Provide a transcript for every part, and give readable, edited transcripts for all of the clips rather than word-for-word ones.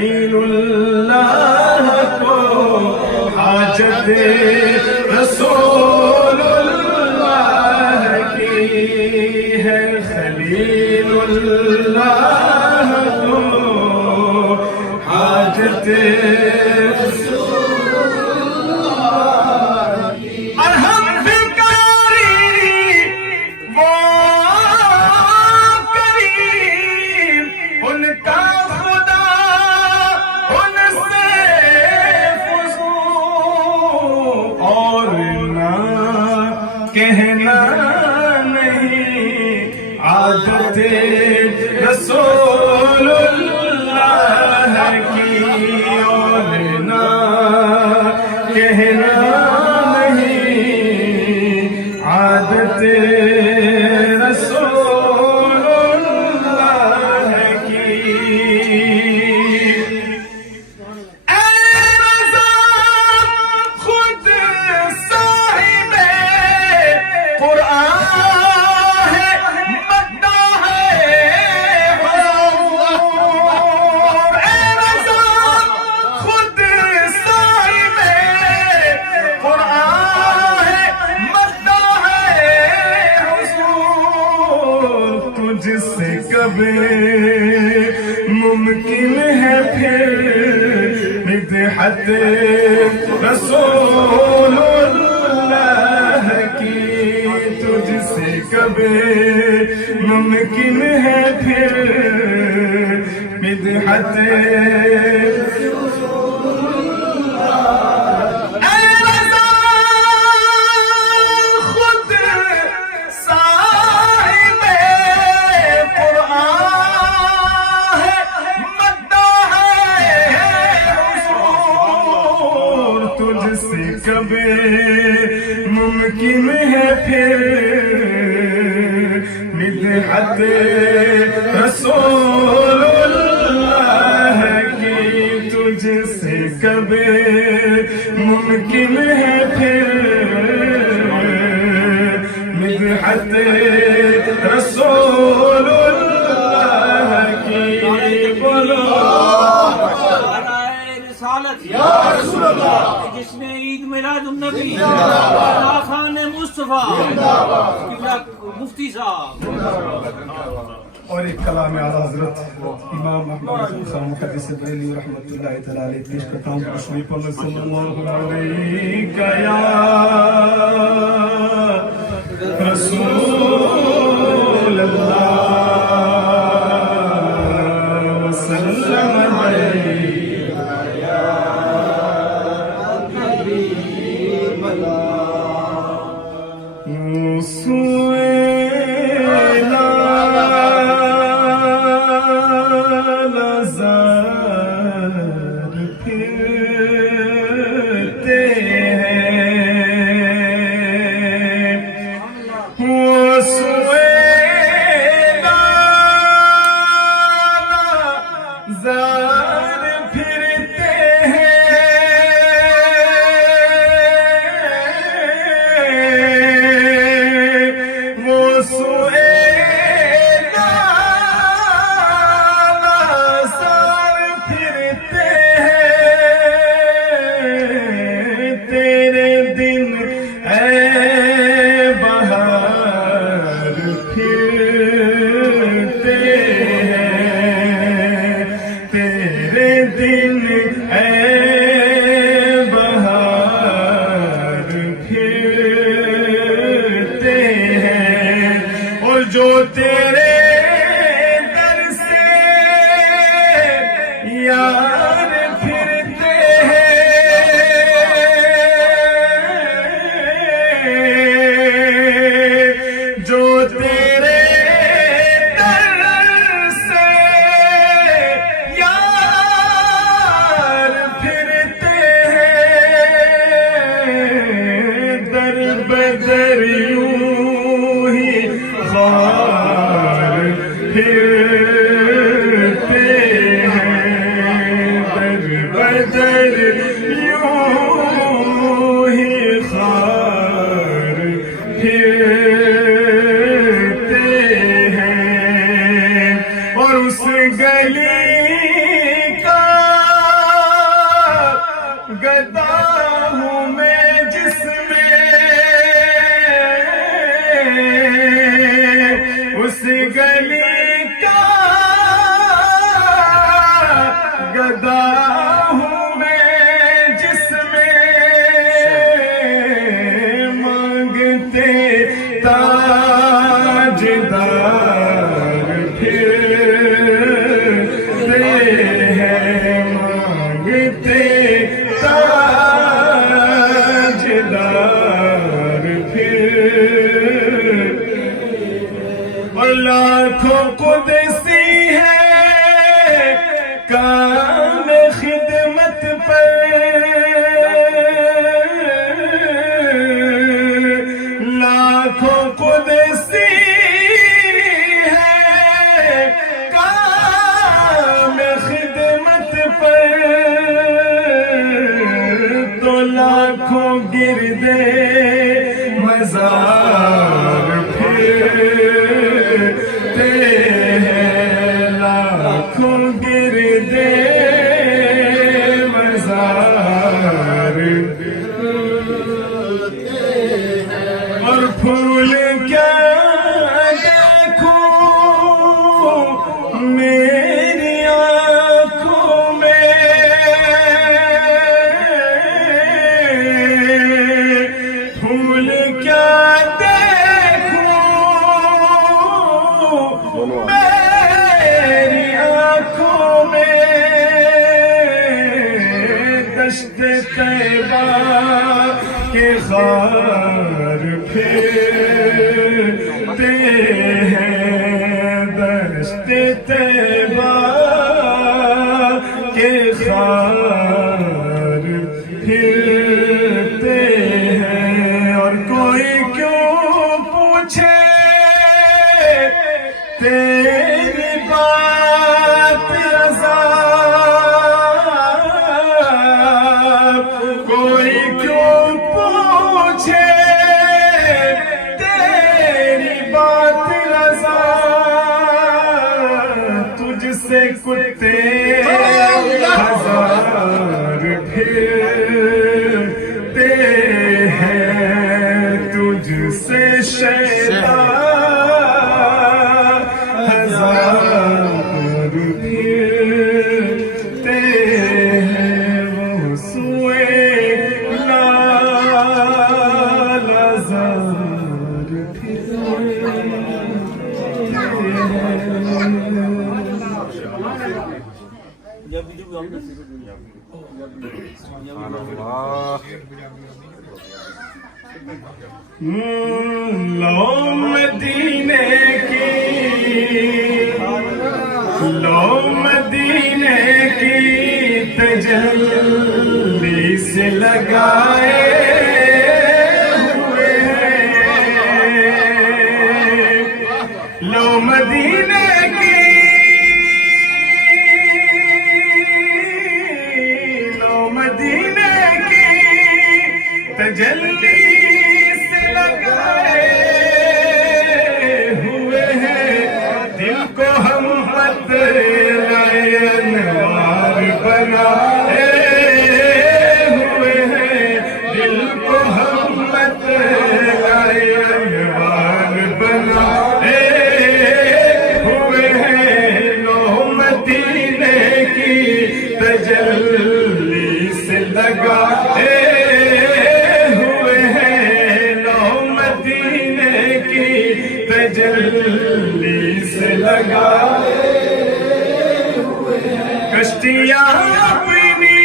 خلیل اللہ کو حاجت رسول اللہ کی ہے، خلیل اللہ کو حاجت کہنا نہیں عادت رسول اللہ کی، اور نہ کہنا نہیں عادت رسول اللہ کی۔ جس سے کبھی ممکن ہے پھر مدحت رسول اللہ کی، تجھ سے کبھی ممکن ہے پھر مدحت کبھی ممکن ہے پھر مدحت رسول اللہ کی، تجھ سے کبھی ممکن ہے پھر مدحت رسول اللہ کی۔ بولو یا رسول اللہ، جس میں عید میلاد النبی خان مصطفیٰ مفتی صاحب، اور ایک کلام اعلیٰ حضرت امام محمد خان محدث بریلوی رحمۃ اللہ تعالی علیہ پیش کرتا ہوں۔ رسول پاک صلی اللہ علیہ یا رسول اللہ وسلم علیہ جو تیرے در سے یار پھرتے ہیں، جو تیرے در سے یار پھرتے ہیں، در بدر یوں ہی خار پھرتے ہیں۔ لاکھوں قدسی ہے کام خدمت پر، لاکھوں قدسی ہے کام خدمت پر، تو لاکھوں گردے مزار پھرتے ہیں، لاکھوں گردے مزار اور پھول کیا دیکھوں میری آنکھوں میں، پھول کیا دیکھوں میری آنکھوں میں، دشت طیبہ کے خار پھرتے ہیں، دشت طیبہ کے خار پھرتے ہیں، اور کوئی کیوں پوچھے تیری بات عذاب، کوئی کیوں پوچھے تیری بات عذاب، تجھ سے کتے ہزار پھرتے ہیں، تجھ سے شیطان ہزار پھرتے ہیں، وہ سوئے لال ہزار پھرتے لو مدینے کی، لو مدینے کی تجلی سے لگائے ہوئے ہیں، لو مدینے کی، لو مدینے کی تجلی سے لگائے ہوئے ہیں، دل کو ہم پترائے انوار بنائے ہوئے ہیں، دل کو ہم پترائے انوار بنائے ہوئے ہیں، لو مدینے کی تجلی سے لگائے ہوئے ہیں، لو مدینے کی تجلی سے لگائے ہوئے ہیں، کشتیاں اپنی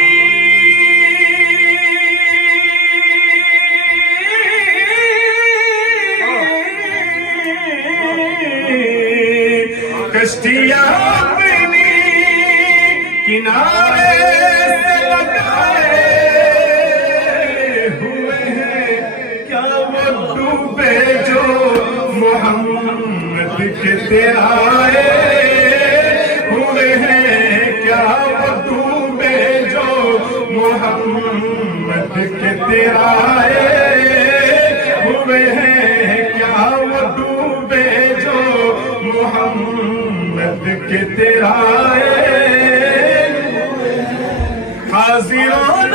کشتیاں اپنی کنارے سے لگائے ہوئے ہیں، کیا وہ ڈوبے جو محمد کے آئے ہوئے ہیں، کیا وہ ڈوبے جو محمد کے آئے ہوئے ہیں، کیا وہ ڈوبے جو محمد کے آئے، حاضرون